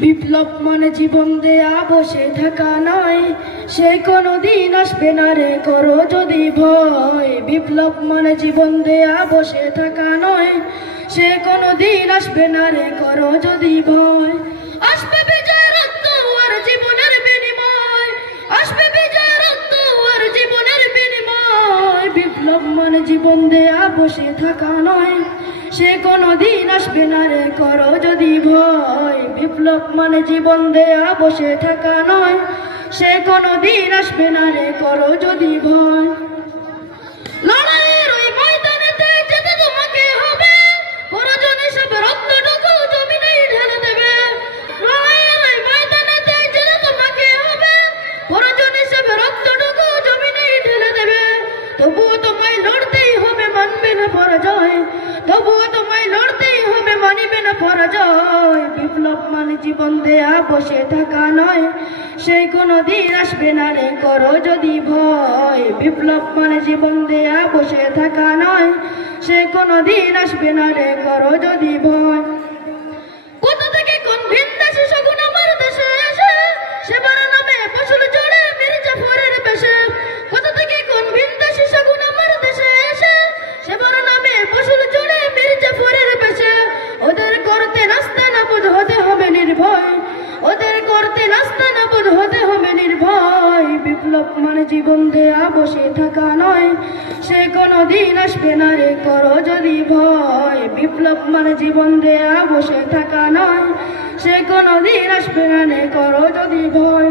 বিপ্লব মানে জীবন দেয়া বসে থাকা নয়, সে কোনোদিন আসবে না রে করো যদি ভয়। বিপ্লব মানে জীবন দেয়া বসে থাকা নয়, সে কোনোদিন আসবে না রে করো যদি ভয়। আসবে বিজয় রক্ত আর জীবনের বিনিময়, আসবে বিজয় রক্ত আর জীবনের বিনিময়। বিপ্লব মানে জীবন দেয়া বসে থাকা নয়, সে কোনোদিন আসবে না রে করো যদি ভয়। বিপ্লব মানে জীবন দেয়া বসে থাকা নয়, সে কোনোদিন আসবে না রে করো যদি ভয়। লড়াইয়ের ওই ময়দানেতে যেতে তোমাকে হবে, প্রয়োজনে সব রক্তটুকু জমিনেই ঢেলে দেবে। লড়াইয়ের ওই ময়দানেতে যেতে তোমাকে হবে, প্রয়োজনে সব রক্তটুকু জমিনেই ঢেলে দেবে। তবুও তোমায় লড়তেই হবে, মানবে না পরাজয়। তবুও তোমায় লড়তেই হবে, মানিবে না পরাজয়। বিপ্লব মানে জীবন দেয়া বসে থাকা নয়, সে কোনোদিন আসবে না রে করো যদি ভয়। বিপ্লব মানে জীবন দেয়া বসে থাকা নয়, সে কোনোদিন আসবে না রে করো যদি ভয়। কোথা থেকে কোন ভিনদেশি শগুন আমার দেশে এসে, সেবার নামে ফসল চড়ে মির্জাফরের বেশে। কোথা থেকে কোন ভিনদেশি শগুন আমার দেশে এসে, সেবার নামে ফসল চড়ে মির্জাফরের বেশে। ওদের করতে নাস্তা নাবুদ হতে হবে নির্ভয়, ওদের করতে নাস্তা নাবুদ হতে হবে নির্ভয়। বিপ্লব মানে জীবন দেয়া বসে থাকা নয়, সে কোনোদিন আসবে না রে করো যদি ভয়। বিপ্লব মানে জীবন দেয়া বসে থাকা নয়, সে কোনোদিন আসবে না রে করো যদি ভয়।